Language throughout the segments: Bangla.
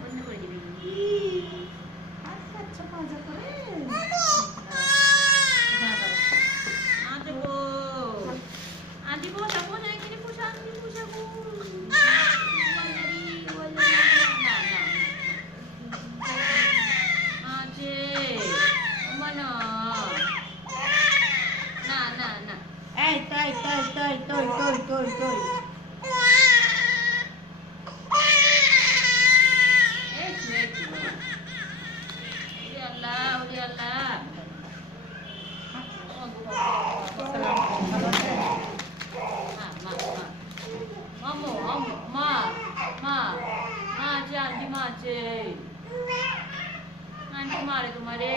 বন্ধ করে দিবি। আচ্ছা আচ্ছা মজা করে এই তাই তাই তাই তাই তাই তাই তাই Anti mare तुम्हारे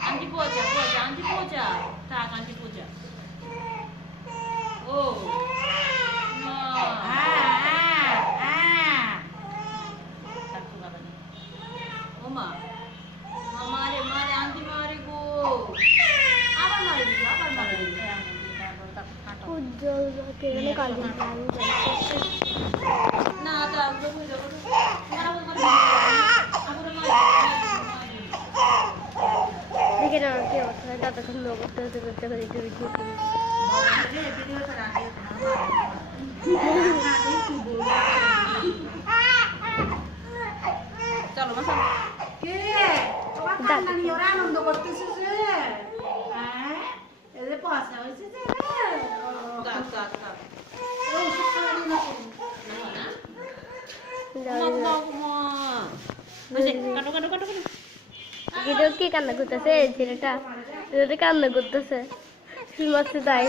anti poja poja anti poja tak anti poja oh ma takut apa ni oma mare mare anti mare go apa mare উজ্জ্বল কেন কালি না তো আমরা বুঝে যাব দেখে না কি অবস্থা ততক্ষণ লোক করতে করতে করে একটু ভিডিও করি চলো মাসা কে তোমার কান্না নিয়ে ওরা আনন্দ করতেছে যে হ্যাঁ এই যে পয়সা হয়েছে যে tak tak tak ও সকালে না ভিডিও কি কান্না করতেছে এই ছেলেটা ছেলেটা কান্না করতেছে কি মারছে তাই